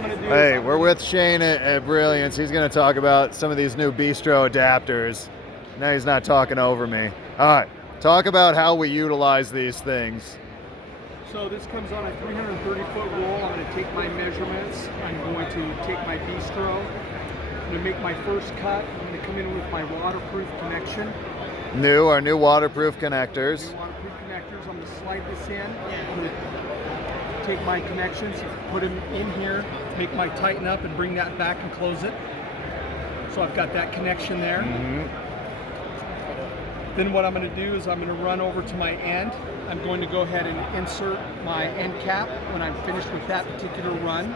I'm going to do Hey, we're with Shane at Brilliance. He's going to talk about some of these new Bistro adapters. Now he's not talking over me. All right, talk about how we utilize these things. So this comes on a 330-foot roll. I'm going to take my measurements. I'm going to take my Bistro. I'm going to make my first cut. I'm going to come in with my waterproof connection. Our new waterproof connectors. New waterproof connectors. I'm going to slide this in. I'm going to take my connections, put them in here, make my tighten up and bring that back and close it. So I've got that connection there. Then what I'm going to do is I'm going to run over to my end. I'm going to go ahead and insert my end cap when I'm finished with that particular run.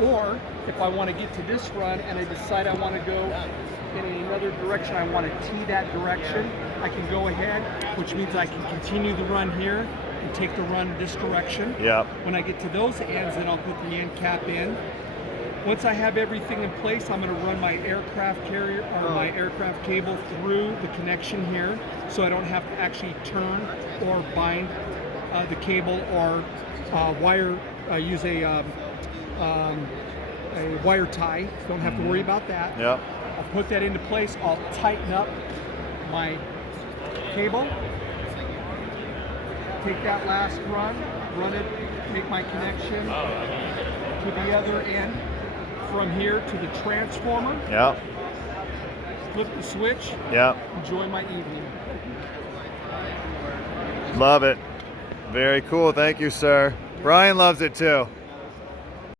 Or if I want to get to this run and I decide I want to go in another direction, I want to tee that direction, I can go ahead, which means I can continue the run here and take the run this direction. Yep. When I get to those ends, then I'll put the end cap in. Once I have everything in place, I'm going to run my aircraft carrier or my aircraft cable through the connection here, so I don't have to actually turn or bind the cable or use a wire tie. Don't have to worry about that. Yep. I'll put that into place. I'll tighten up my cable. Take that last run it, make my connection to the other end. From here to the transformer. Yep. Flip the switch. Yep. Enjoy my evening. Love it. Very cool. Thank you, sir. Brian loves it too.